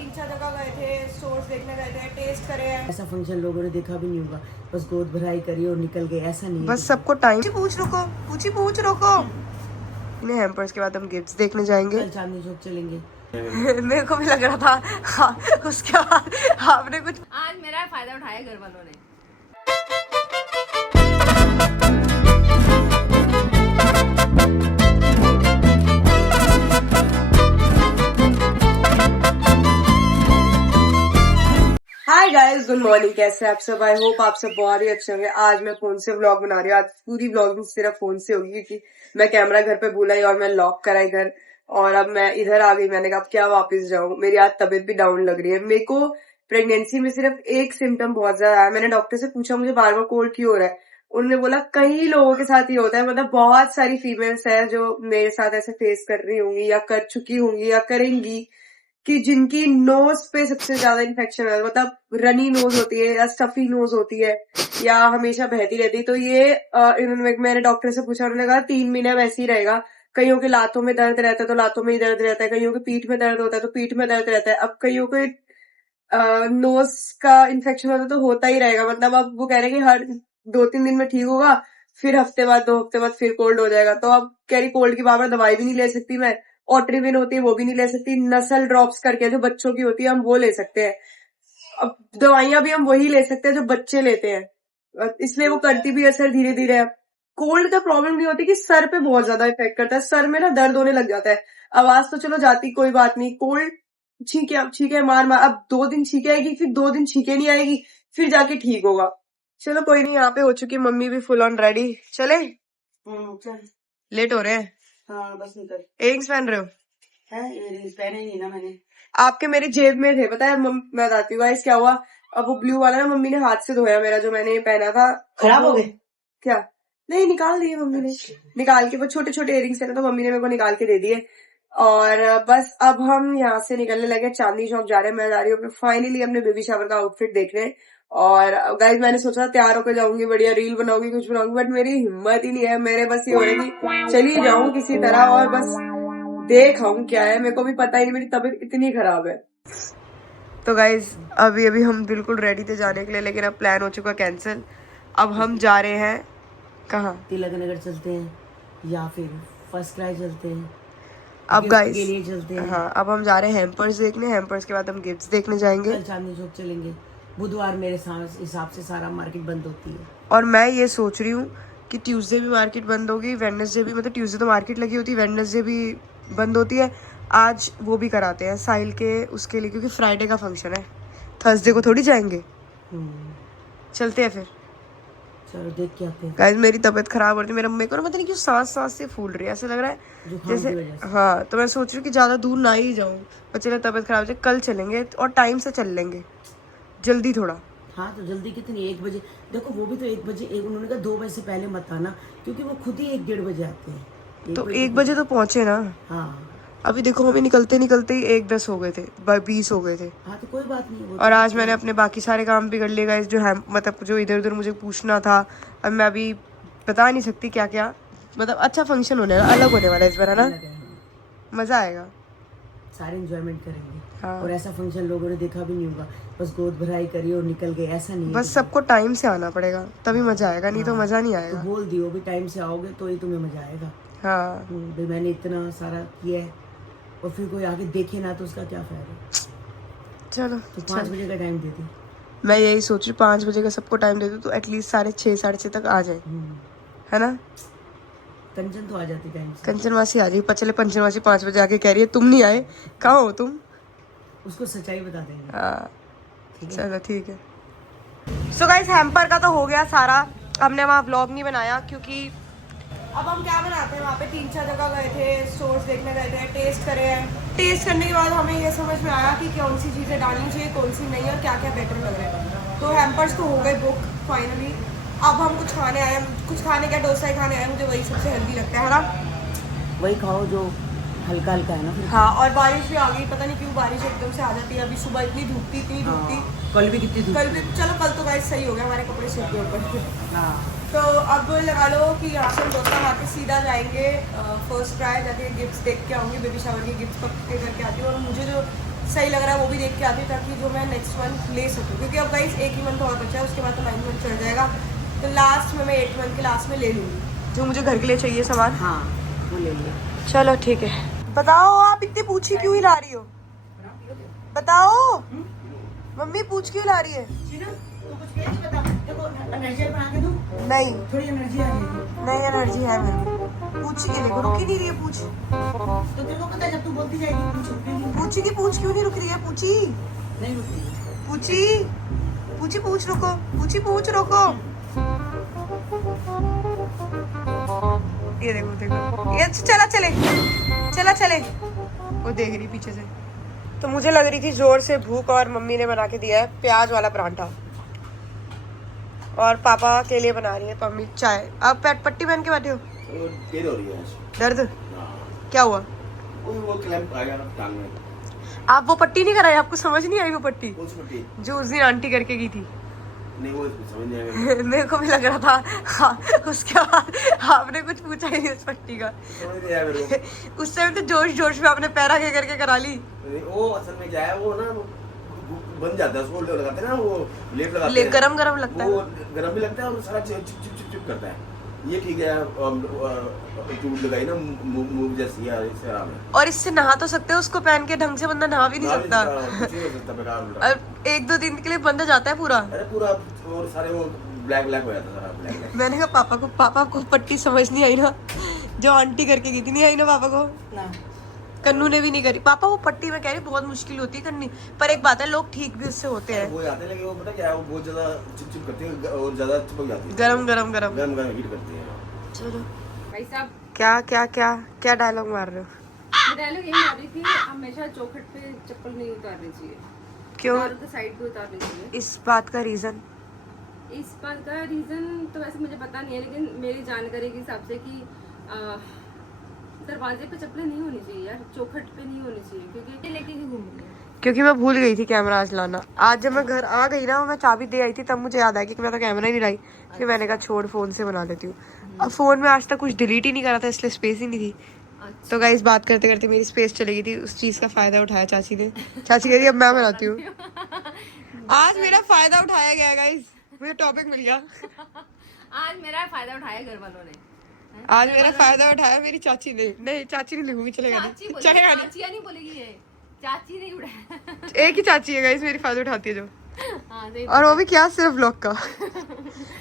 3-4 जगह गए थे, स्टोर्स देखने गए थे, टेस्ट करे हैं। ऐसा फंक्शन लोगों ने देखा भी नहीं होगा, बस गोद भराई करी और निकल गए, ऐसा नहीं है। बस सबको टाइम पूछ रुको इन्हें हैम्पर्स के बाद हम गिफ्ट्स देखने जाएंगे। कल चांदनी चौक चलेंगे। मेरे को भी लग रहा था हाँ, उसके बाद आपने कुछ आज मेरा फायदा उठाया घर वालों ने। Hi guys, good morning. कैसे आप सब? आई होप आप सब बहुत ही अच्छे होंगे। आज मैं फोन से व्लॉग बना रही हूँ। आज पूरी व्लॉगिंग सिर्फ फोन से होगी क्योंकि मैं कैमरा घर पे भूला ही और मैं लॉक कराई घर, और अब मैं इधर आ गई। मैंने कहा अब क्या वापस जाऊं, मेरी आज तबीयत भी डाउन लग रही है। मेरे को प्रेगनेंसी में सिर्फ एक सिम्टम बहुत ज्यादा है। मैंने डॉक्टर से पूछा मुझे बार बार कोल्ड क्यों हो रहा है, उन्होंने बोला कई लोगों के साथ ही होता है। मतलब बहुत सारी फीमेल्स है जो मेरे साथ ऐसे फेस कर रही होंगी या कर चुकी होंगी या करेंगी, कि जिनकी नोज पे सबसे ज्यादा इन्फेक्शन है। मतलब रनी नोज होती है या स्टफी नोज होती है या हमेशा बहती रहती है। तो ये इन्होंने, मैंने डॉक्टर से पूछा, उन्होंने कहा 3 महीने वैसे ही रहेगा। कईयों के लातों में दर्द रहता है तो लातों में ही दर्द रहता है, कईयों के पीठ में दर्द होता है तो पीठ में दर्द रहता है। अब कईयों के नोज का इन्फेक्शन होता है तो होता ही रहेगा। मतलब अब वो कह रहे हैं कि हर 2-3 दिन में ठीक होगा, फिर हफ्ते बाद 2 हफ्ते बाद फिर कोल्ड हो जाएगा। तो अब कह रही कोल्ड की बार दवाई भी नहीं ले सकती मैं, ऑट्रिविन होती है वो भी नहीं ले सकती, नसल ड्रॉप्स करके जो बच्चों की होती है हम वो ले सकते हैं। अब दवाइयां भी हम वही ले सकते हैं जो बच्चे लेते हैं, इसलिए वो करती भी असर धीरे धीरे। कोल्ड का प्रॉब्लम नहीं होती कि सर पे बहुत ज्यादा इफेक्ट करता है, सर में ना दर्द होने लग जाता है। आवाज तो चलो जाती कोई बात नहीं, कोल्ड छींके, अब छींके मार, अब 2 दिन छींके आएगी, फिर 2 दिन छींके नहीं आएगी, फिर जाके ठीक होगा। चलो कोई नहीं, यहाँ पे हो चुकी मम्मी भी फुल ऑन रेडी। चले, लेट हो रहे हैं। हाँ बस निकल। इयरिंग्स पहन रहे हो? पहने नहीं ना मैंने। आपके मेरे जेब में थे, पता है। मैं बताती हूँ गाइस क्या हुआ। अब वो ब्लू वाला ना मम्मी ने हाथ से धोया मेरा, जो मैंने पहना था। खराब हो गए क्या? नहीं, निकाल दिए मम्मी ने। निकाल के, वो छोटे छोटे इयरिंग्स थे ना, तो मम्मी ने मेरे को निकाल के दे दिए। और बस अब हम यहाँ से निकलने लगे, चांदनी चौक जा रहे हैं। मैं जा रही हूँ फाइनली अपने बेबी शावर का आउटफिट देखने। और गाइस मैंने सोचा तैयार होकर जाऊंगी, बढ़िया रील बनाऊंगी, कुछ बनाऊंगी, बट मेरी हिम्मत ही नहीं है। मेरे बस ये हो रहा है कि चली जाऊं किसी तरह और बस देख आऊं क्या है। मेरे को भी पता ही नहीं, मेरी तबीयत इतनी खराब है। तो गाइज अभी हम बिल्कुल रेडी थे जाने के लिए, लेकिन अब प्लान हो चुका कैंसिल। अब हम जा रहे हैं कहाँ? तिलक नगर चलते हैं या फिर फर्स्ट क्राई चलते हैं। अब गाइस के लिए चलते हैं। हाँ, अब हम जा रहे हैं हैम्पर्स देखने। हैम्पर्स के बाद हम गिफ्ट्स देखने जाएंगे। कल चांदनी चौक चलेंगे। बुधवार मेरे हिसाब से सारा मार्केट बंद होती है। और मैं ये सोच रही हूँ कि ट्यूसडे भी मार्केट बंद होगी, वेडनेसडे भी। मतलब ट्यूसडे तो मार्केट लगी होती है, वेडनेसडे भी बंद होती है। आज वो भी कराते हैं साहिल के उसके लिए, क्योंकि फ्राइडे का फंक्शन है। थर्सडे को थोड़ी जाएंगे। चलते हैं फिर। चलो देख के आते हैं। गाइस मेरी तबीयत खराब हो रही है, मेरे मम्मी को ना पता नहीं क्यों सांस से फूल रही है, ऐसा लग रहा है जैसे। हाँ, तो मैं सोच रही हूँ कि ज्यादा दूर ना ही जाऊँ, बच्चे की तबीयत खराब है। कल चलेंगे और टाइम से चल लेंगे, जल्दी थोड़ा। हाँ तो जल्दी कितनी? 1 बजे देखो, वो भी तो 1 बजे। उन्होंने कहा 2 बजे से पहले मत आना, क्योंकि वो खुद ही 1-1:30 बजे आते हैं। तो 1 बजे तो पहुंचे ना। हाँ अभी देखो हमें निकलते ही 1:10 हो गए थे, 20 हो गए थे। हाँ तो कोई बात नहीं। और आज मैंने अपने बाकी सारे काम भी कर लिए गाइस, जो है मतलब जो इधर उधर मुझे पूछना था। अब मैं अभी बता नहीं सकती क्या क्या। मतलब अच्छा फंक्शन होने वाला, अलग होने वाला इस बार, है ना? मजा आएगा, सारे एंजॉयमेंट करेंगे। हाँ। और ऐसा फंक्शन लोगों ने देखा भी नहीं होगा, बस गोद भराई करी और निकल गए, ऐसा नहीं है। बस सबको टाइम से आना पड़ेगा तभी मजा आएगा, नहीं तो मजा नहीं आएगा। तो बोल दियो भी टाइम से आओगे तो ही तुम्हें मजा आएगा। हाँ भाई मैंने इतना सारा किया है और फिर कोई आगे देखे ना तो उसका क्या फायदा। चलो तो 5 बजे का टाइम दे दी। मैं यही सोच रही 5 बजे का सबको टाइम दे दूँ तो एटलीस्ट 6:30 6:30 तक आ जाए, है ना? कंचन तो आ जाती टाइम से। कंचन मासी आ रही, चले पंचन मासी 5 बजे आके कह रही है तुम नहीं आए, कहाँ हो तुम? उसको सच्चाई बता देंगे। हाँ चलो ठीक है। सो गाइस हैम्पर का तो हो गया सारा। हमने वहाँ व्लॉग नहीं बनाया क्योंकि अब हम क्या बनाते हैं, वहाँ पे 3-4 जगह गए थे, स्टोर्स देखने गए थे, टेस्ट करे हैं। टेस्ट करने के बाद हमें ये समझ में आया कि कौन सी चीज़ें डालनी चाहिए, कौन सी नहीं, और क्या क्या बेटर लग रहा है। तो हैम्पर्स तो हो गए बुक फाइनली। अब हम कुछ खाने आए हैं, कुछ खाने क्या, डोसा ही खाने आए हैं। मुझे वही सबसे हेल्दी लगता है ना? वही खाओ जो हल्का हल्का है ना फिर। हाँ, और बारिश भी आ गई, पता नहीं क्यों बारिश एकदम से आ जाती है। अभी सुबह इतनी धूप थी, इतनी धूप थी। कल भी कितनी धूप। कल भी, चलो कल तो गाइस सही हो गया, हमारे कपड़े सूख गए ऊपर। हाँ तो अब लगा लो कि यहाँ से हम डोसा खा के सीधा जाएंगे फर्स्ट क्राई, जाके गिफ्ट्स देख के आऊँगी। बेबी शावर की गिफ्ट्स पक्के करके आती हूँ। और मुझे जो सही लग रहा है वो भी देख के आती हूँ, ताकि जो मैं नेक्स्ट मंथ ले सकूँ, क्योंकि अब गाइस एक ही मंथ और बचा है, उसके बाद तो 9 मंथ चल जाएगा, तो लास्ट में मैं 8 मंथ के लास्ट में ले लूँगी जो मुझे घर के लिए चाहिए सामान। हाँ वो ले लिया। चलो ठीक है। बताओ आप इतनी पूछी क्यों हिला रही हो? बताओ मम्मी पूछ क्यों हिला रही है? तो कुछ कह नहीं बता, देखो एनर्जी बना के दूं, नहीं थोड़ी एनर्जी आ रही नहीं एनर्जी है मेरे को। पूछी के देखो, रुक ही नहीं रही है पूछ। है। तो तेरे को पता है जब तू बोलती जाएगी कुछ रुकेगी पूछी की पूछ क्यों नहीं रुक रही है? पूछी नहीं रुकेगी। पूछी पूछी पूछ रुको, पूछी पूछ रुको। ये देखो देखो, ये चला चले चला चले, वो देख रही पीछे से। तो मुझे लग रही थी जोर से भूख, और मम्मी ने बना के दिया है प्याज वाला परांठा, और पापा के लिए बना रही है तो मम्मी चाय। आप पट्टी पहन के बैठे हो? देर हो रही है आज। दर्द क्या हुआ? वो क्लैंप आया टांग में। आप वो पट्टी नहीं कराई? आपको समझ नहीं आई वो पट्टी कौन सी पट्टी? जो उस दिन आंटी करके गई थी? नहीं वो समझ नहीं आया मेरे को भी लग रहा था। हाँ, उसके बाद आपने कुछ पूछा ही नहीं उस पट्टी का। समझ नहीं आया मेरे को। उस टाइम तो जोश जोश में आपने पैर आगे करके करा ली। वो असल में क्या है, वो ना बन जाता है, उसको लगाते हैं ना, वो लेप लगाते हैं, गरम गरम लगता वो है। गरम भी लगता है और सारा चिप चिप चिप चिप करता है। ये ठीक है, ट्यूब लगाई ना मूव जैसी है, इससे आराम है। और इससे नहा तो सकते हो, उसको पहन के ढंग से बंदा नहा भी नहीं सकता। कुछ नहीं हो सकता, बेकार उल्टा। और 1-2 दिन के लिए बंदा जाता है पूरा। अरे पूरा और सारे वो ब्लैक ब्लैक हो जाता है, सारा ब्लैक ब्लैक। मैंने कहा पापा को पट्टी समझ नहीं आई ना, जो आंटी करके गई थी, नहीं आई ना पापा को? ना कन्नू ने भी नहीं करी। पापा वो पट्टी में कह रही बहुत मुश्किल होती है करनी, पर एक बात है लोग ठीक भी उससे होते हैं। वो आते हैं लेकिन वो पता क्या है, वो बहुत ज्यादा चिप चिप करती है और ज्यादा चिपक जाती है, गरम गरम गरम। गरम गरम हीट करती है। चलो भाई साहब, क्या क्या क्या क्या डायलॉग मार रहे हो? मैं डायलॉग यही मार रही थी, हमेशा चौखट पे चप्पल नहीं उतारनी चाहिए, क्यों? तो साइड पे उतारनी चाहिए। इस बात का रीजन? इस बात का रीजन तो वैसे मुझे पता नहीं है, लेकिन मेरी जानकारी के हिसाब से कि दरवाजे पे चप्पलें नहीं होनी चाहिए यार, चौखट पे नहीं होनी चाहिए, क्योंकि ये लेके ही घूम रही है। क्योंकि मैं भूल गई थी कैमरा आज लाना। आज जब मैं घर आ गई ना, मैं चाबी दे आई थी, तब मुझे याद आया कि मैं तो कैमरा ही नहीं लाई। फिर मैंने कहा छोड़, फोन से बना लेती हूँ। अब फोन में आज तक कुछ डिलीट ही नहीं करा था, इसलिए स्पेस ही नहीं थी। तो गाइस बात करते करते मेरी स्पेस चली गई थी, उस चीज का फायदा उठाया चाची ने। चाची कह रही अब मैं बनाती हूँ। आज मेरा फायदा उठाया गया गाइस, मुझे टॉपिक मिल गया। आज मेरा फायदा उठाया घर वालों ने। आज मेरा फायदा उठाया मेरी चाची ने। नहीं चाची नहीं लिखूंगी, चलेगा चाची नहीं, बोलेगी, चलेगा नहीं। चाचिया नहीं बोलेगी ये, चाची नहीं उठाया। एक ही चाची है गाइस मेरी फायदा उठाती है जो, हाँ, सही और वो भी क्या सिर्फ व्लॉग का।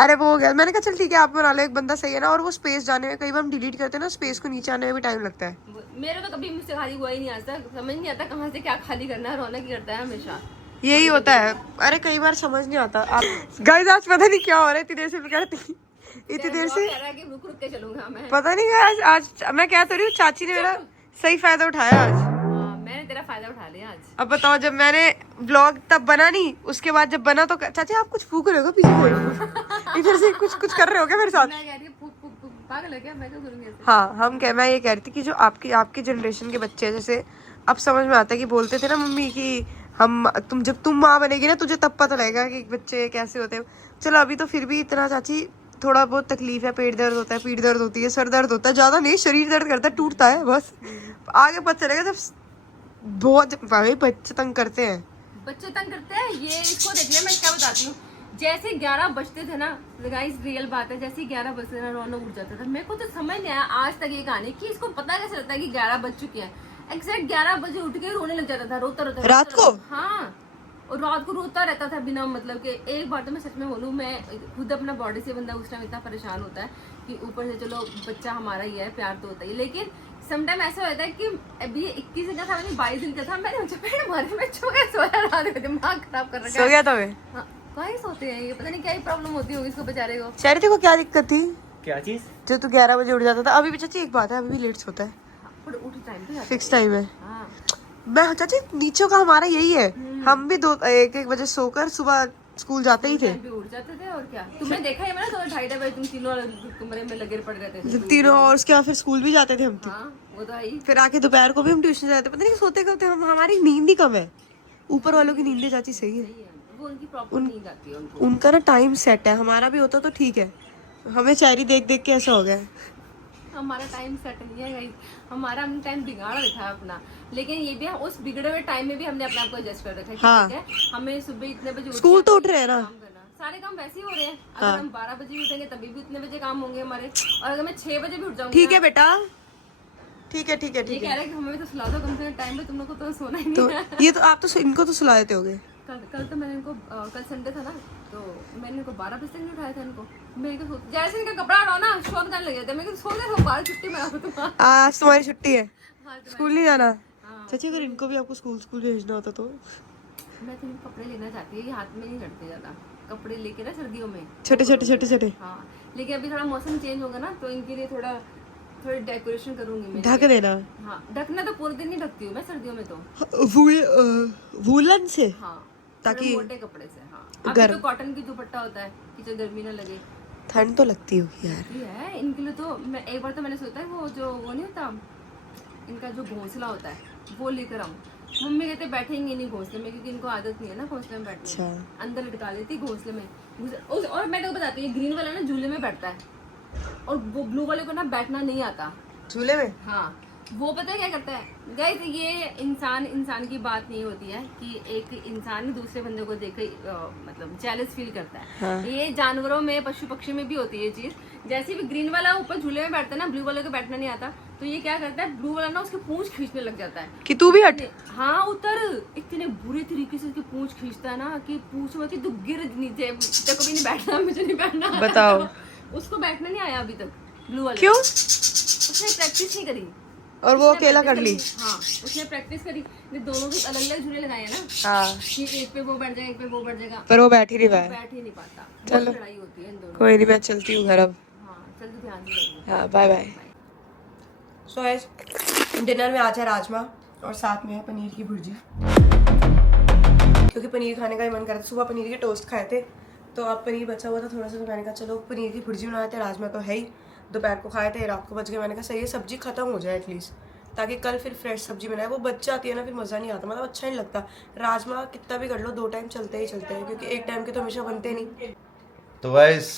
अरे वो हो गया, मैंने कहा चल ठीक है आप बना लो, एक बंदा सही है ना। और वो स्पेस जाने में, कई बार हम डिलीट करते हैं ना, स्पेस को नीचे आने में भी टाइम लगता है। मेरा तो कभी मुझसे खाली हुआ ही नहीं आज तक, समझ नहीं आता कहाँ से क्या खाली करना है, रौनक ही करता है हमेशा। यही होता है, अरे कई बार समझ नहीं आता। आप गाइस आज पता नहीं क्या हो रहा है, इतनी देर से मैं कह रही थी, इतनी देर से कह रहा है कि रुक रुक के चलूंगा मैं। पता नहीं आज मैं क्या तो रही हूँ, चाची ने मेरा सही फायदा उठाया आज। हाँ, मैंने तेरा फायदा उठा लिया आज। अब बताओ, जब मैंने व्लॉग तब बना नहीं, उसके बाद जब बना तो चाची आप कुछ फूक रहे हो पीछे से? इधर से कुछ कर रहे हो क्या मेरे साथ? मैं कह रही हूँ फूक फूक फूक, पागल है क्या, मैं क्या करूंगी ऐसे? हाँ मैं ये कह रही थी कि जो आपकी जनरेशन के बच्चे हैं, जैसे अब समझ में आता है कि बोलते थे ना मम्मी कि जब तुम माँ बनेगी ना तुझे तब पता लगेगा कि बच्चे कैसे होते हैं। चलो अभी तो फिर भी इतना चाची थोड़ा बहुत तकलीफ है, पेट दर्द होता है, पीठ दर्द होती है, सर दर्द होता है, ज्यादा नहीं, शरीर दर्द करता है, टूटता है बस। आगे पता चलेगा जब बहुत भाई बच्चे तंग करते हैं। बच्चे तंग करते हैं, ये इसको देखने मैं क्या बताती हूँ। जैसे 11 बजते थे ना गाइस, रियल बात है, जैसे 11 बजते थे ना रौनक उठ जाता था। मेरे को तो समझ नहीं आया आज तक ये कहानी कि इसको पता कैसे लगता है कि 11 बज चुके हैं। एग्जैक्ट 11 बजे उठ के रोने लग जाता था, रोता रोता रात को? हाँ, और रात को रोता रहता था बिना मतलब के। एक बार तो मैं सच में बोलूँ, मैं खुद अपना बॉडी से बंदा उस टाइम इतना परेशान होता है कि ऊपर से चलो बच्चा हमारा ही है, प्यार तो होता ही, लेकिन समटाइम ऐसा होता है कि अभी 21 दिन का था, मैंने 22 दिन का था, मैंने चपेट मारे, मैं सोया रात में, दिमाग खराब कर रखा सो गया था वे? हाँ, कहीं सोते हैं, ये पता नहीं क्या ही प्रॉब्लम होती होगी इसको बेचारे को। चैरिटी को क्या दिक्कत थी क्या चीज? जो तू 11 बजे उठ जाता था? अभी भी चाची एक बात है, अभी भी लेट सोता है, पर उठ टाइम पे फिक्स टाइम है। हाँ, मैं चाची नीचों का हमारा यही है, हम भी 1-1 बजे सोकर सुबह स्कूल जाते ही थे। टाइम पे उठ जाते थे। और क्या, तुमने देखा है मैंने तो 2:30 बजे तुम तीनों कमरे में लगे पड़ रहते थे तीनों, और उसके बाद फिर स्कूल भी जाते थे हम। हाँ, वो तो आई। फिर आके दोपहर को भी हम ट्यूशन जाते, पता नहीं सोते कब थे हम, हमारी नींद ही कम है। ऊपर वालों की नींदें चाची सही है, वो उनकी प्रॉपर नींद आती है उनको। उनका ना टाइम सेट है, हमारा भी होता तो ठीक है। हमें चेहरी देख देख के ऐसा हो गया है। हमारा टाइम सेट नहीं है गाइस, हमारा हमने टाइम बिगाड़ रखा है अपना। लेकिन ये भी उस बिगड़े हुए टाइम में भी हमने अपने आप को एडजस्ट कर रखा है। हाँ। ठीक है, हमें सुबह इतने बजे स्कूल तो उठ रहे हैं ना। काम करना, सारे काम वैसे ही हो रहे हैं। हाँ। अगर हम 12 बजे भी उठेंगे तभी भी उतने बजे काम होंगे हमारे। और अगर मैं 6 बजे भी उठ जाऊंगी ठीक है बेटा, ठीक है ठीक है ये ठीक कह है। रहे हैं कि हमें तो सुला दो कम से कम टाइम पे, तुम लोग को तो सोना ही तो नहीं है। ये तो आप तो इनको तो सुला देते होगे। कल तो मैंने इनको कल संडे था ना, तो मैंने इनको 12 बजे तक नहीं उठाया था इनको। मैं जैसे इनका कपड़ा हटाओ ना शोर करने लगे थे। मैं सो गए, 12 छुट्टी में आपको तुम। आज तुम्हारी छुट्टी है, हाँ, तो स्कूल नहीं जाना। हाँ। चाची अगर इनको भी आपको स्कूल भेजना होता तो मैं तो इनको कपड़े लेना चाहती है, ये हाथ में नहीं चढ़ते ज्यादा कपड़े लेके ना सर्दियों में। छोटे छोटे छोटे छोटे हाँ, लेकिन अभी थोड़ा मौसम चेंज होगा ना, तो इनके लिए थोड़ी डेकोरेशन करूंगी मैं। ढक देना। हाँ, ढकना तो पूरे दिन नहीं ढकती हूँ मैं सर्दियों में तो। वूलन से हाँ, ताकि थोड़े मोटे कपड़े से। हाँ, अभी गर्म। तो कॉटन की दुपट्टा होता है कि जो गर्मी ना लगे। ठंड तो लगती होगी यार। ये है इनके लिए तो। मैं एक बार तो मैंने सोचा है वो नहीं होता इनका जो घोंसला होता है वो लेकर आऊँ। मम्मी कहते बैठेंगे नहीं घोंसले में, क्योंकि इनको आदत नहीं है ना घोंसले में बैठने की। अच्छा। अंदर लटका देती घोंसले में। और मैं तो बताती हूँ, ग्रीन वाला ना झूले में बैठता है, और वो ब्लू वाले को ना बैठना नहीं आता झूले में। हाँ, वो पता है क्या करता है गाइस, ये इंसान की बात नहीं होती है कि एक इंसान दूसरे बंदे को देख मतलब जेलस फील करता है। हाँ। ये जानवरों में, पशु पक्षी में भी होती है ये चीज। जैसे भी ग्रीन वाला ऊपर झूले में बैठता है ना, ब्लू वाले को बैठना नहीं आता, तो ये क्या करता है, ब्लू वाला ना उसकी पूंछ खींचने लग जाता है कि तू भी हट। हाँ, उतर इतने बुरे तरीके से उसकी पूंछ खींचता है ना कि पूछ में कि तू गिर नीचे, तेरे को भी नहीं बैठना, मुझे नहीं बैठना। बताओ। उसको बैठना नहीं आया अभी तक ब्लू वाले। क्यों? उसने प्रैक्टिस नहीं करी, और वो उसने अकेला कर practice ली। करी। हाँ, उसने प्रैक्टिस करी। ये दोनों के अलग अलग झूले लगाए हैं ना, हाँ, कि एक पे वो बैठ जाएगा, एक पे वो बैठ जाएगा, पर वो बैठ ही नहीं पाया। बैठ ही नहीं पाता। चलो। बहुत लड़ाई होती है इन दोनों। कोई नहीं, मैं चलती हूँ घर अब। हाँ, जल्दी ध्यान से रखना। हाँ, bye bye. So guys, dinner में आज है राजमा और साथ में है पनीर की भुर्जी, क्योंकि पनीर खाने का ही मन कर रहा था। सुबह पनीर के टोस्ट खाए थे, तो अब पनीर बचा हुआ था थोड़ा सा, तो मैंने कहा चलो पनीर की भुर्जी बनाए थे। राजमा तो है ही, दोपहर को खाए थे, रात को बच गए। मैंने कहा सही है, सब्जी खत्म हो जाए एटलीस्ट, ताकि कल फिर फ्रेश सब्जी बनाए। वो बच जाती है ना, फिर मज़ा नहीं आता, मतलब अच्छा नहीं लगता। राजमा कितना भी कर लो, 2 टाइम चलते ही चलते हैं, क्योंकि एक टाइम के तो हमेशा बनते नहीं। तो गाइस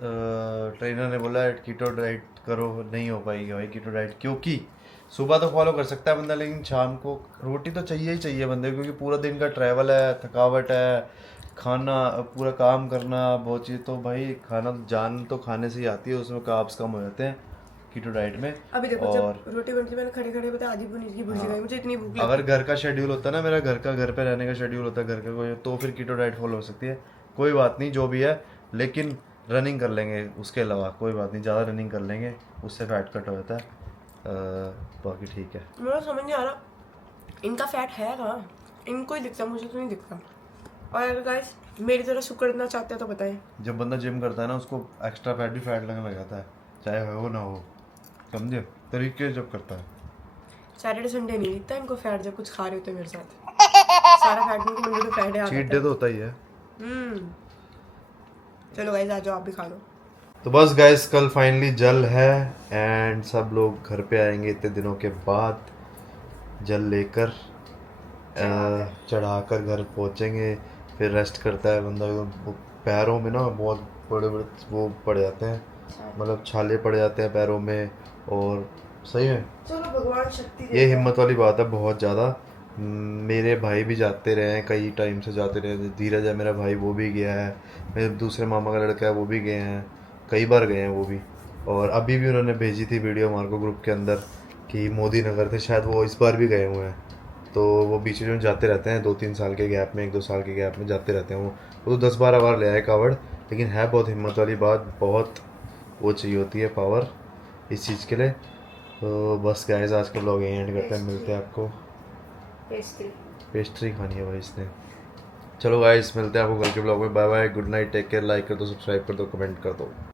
ट्रेनर ने बोला कीटो डाइट करो, नहीं हो पाएगी भाई कीटो डाइट, क्योंकि सुबह तो फॉलो कर सकता है बंदा, लेकिन शाम को रोटी तो चाहिए ही चाहिए बंदे को, क्योंकि पूरा दिन का ट्रैवल है, थकावट है, खाना, पूरा काम करना, बहुत चीज़। तो भाई खाना जान तो खाने से ही आती है, उसमें कार्ब्स कम हो जाते हैं कीटो डाइट में। अभी देखो, और जब रोटी बनती है, मैंने खड़े खड़े पता आधी पनीर की भुर्जी खाई, मुझे इतनी भूख लगी। अगर घर का शेड्यूल होता है ना, मेरा घर पे रहने का शेड्यूल होता है घर का कोई, तो फिर कीटो डाइट फॉलो हो सकती है। कोई बात नहीं जो भी है, लेकिन रनिंग कर लेंगे, उसके अलावा कोई बात नहीं, ज़्यादा रनिंग कर लेंगे, उससे फैट कट हो जाता है। बाकी ठीक है। मुझे समझ नहीं आ रहा इनका फैट है कहाँ, इनको ही दिखता, मुझे तो नहीं दिखता। और अगर गाइस मेरी तरह सुकड़ना चाहते हैं तो बताएं। जब बंदा जिम करता है ना, उसको एक्स्ट्रा फैट भी फैट लगने लग जाता है, चाहे हो ना हो, समझे तरीके जब करता है। सैटरडे संडे नहीं दिखता इनको फैट, जब कुछ खा रहे होते हैं मेरे साथ। सारा फैट इनको मंडे टू फ्राइडे आता चीट डे तो होता ही है। चलो गाइस आ जाओ, आप भी खा लो। तो बस गाइस, कल फाइनली जल है एंड सब लोग घर पे आएंगे इतने दिनों के बाद, जल लेकर चढ़ाकर घर पहुंचेंगे। फिर रेस्ट करता है बंदा, वो पैरों में ना बहुत बड़े बड़े वो पड़ जाते हैं, मतलब छाले पड़ जाते हैं पैरों में। और सही है, चलो भगवान शक्ति दे। ये हिम्मत वाली बात है बहुत ज़्यादा। मेरे भाई भी जाते रहे हैं, कई टाइम से जाते रहे। धीरज है मेरा भाई, वो भी गया है। मेरे दूसरे मामा का लड़का है, वो भी गए हैं, कई बार गए हैं वो भी। और अभी भी उन्होंने भेजी थी वीडियो हमारे को ग्रुप के अंदर कि मोदी नगर थे, शायद वो इस बार भी गए हुए हैं। तो वो बीच में जाते रहते हैं, 2-3 साल के गैप में, 1-2 साल के गैप में जाते रहते हैं। वो तो 10-12 बार ले आए कावड़, लेकिन है बहुत हिम्मत वाली बात, बहुत वो चाहिए होती है पावर इस चीज़ के लिए। तो बस गाइस, आज का ब्लॉग यहीं एंड करते हैं, मिलते हैं आपको। पेस्ट्री खानी है भाई इसने। चलो गाइस, मिलते हैं आपको कल के ब्लॉग में। Bye bye, good night, take care, like कर दो, सब्सक्राइब कर दो, कमेंट कर दो।